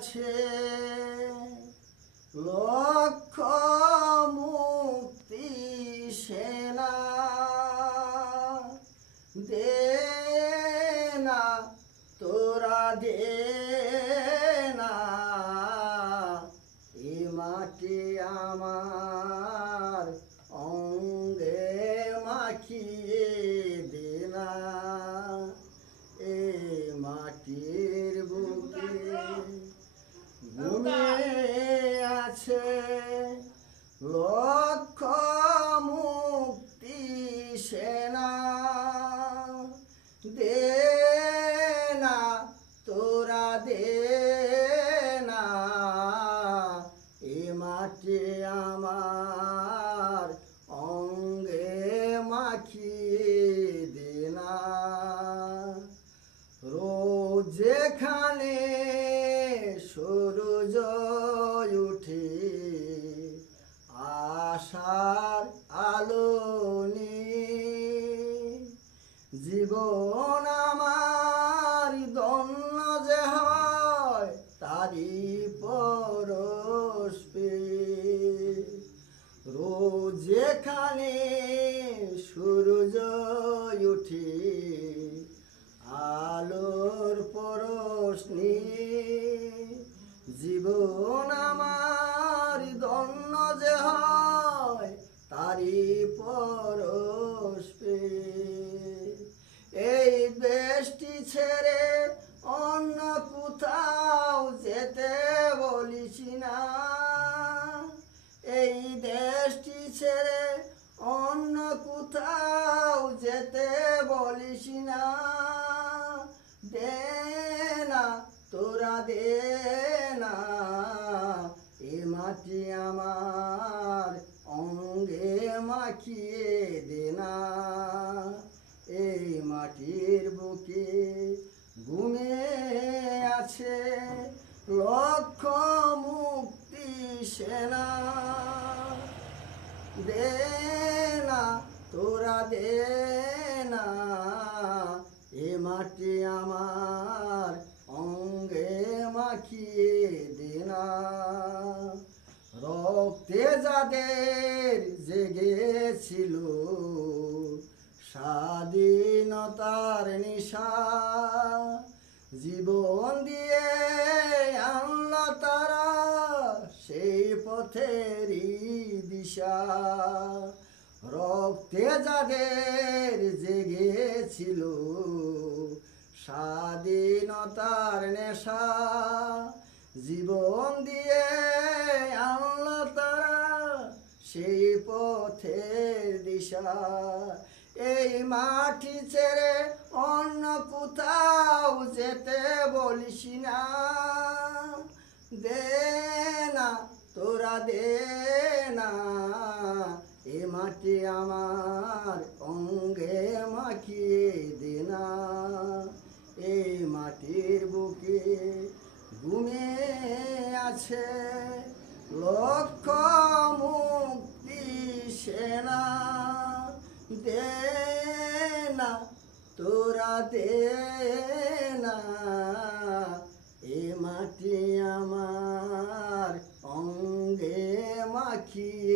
আছে লক্ষ মুক্তি সেনা। দে না তোরা দে না। আমার অঙ্গে মাখিয়ে লক্ষ মুক্তি সেনা। দে না, তোরা দে না, এ মাটি আমার অঙ্গে মাখিয়ে দে না। রোজ যেখানে সূর্য জীবন আমার দন্য যে হয় তারি পরশ পেয়ে রোজ যেখানে সূর্য উঠে, আলোর পরশ নিয়ে জীবন আমার বলিস না এই দেশটি ছেড়ে অন্য কোথাও যেতে বলিস না। দে সেনা দে না তোরা দে না এ মাটি আমার অঙ্গে মাখিয়ে দে না রক্তে যাদের জেগেছিল স্বাধীনতার নিশা, জীবন দিয়ে পথেরই দিশা। রক্তে যাদের জেগেছিল স্বাধীনতার নেশা। জীবন দিয়ে আনল তারা সেই পথের দিশা। এই মাটি ছেড়ে অন্য কোথাও যেতে বলিস না। দে তোরা দে না, এ মাটি আমার অঙ্গে মাখিয়ে দে না। এই মাটির বুকে ঘুমে আছে লক্ষ মুক্তি সেনা। দে না, তোরা দে que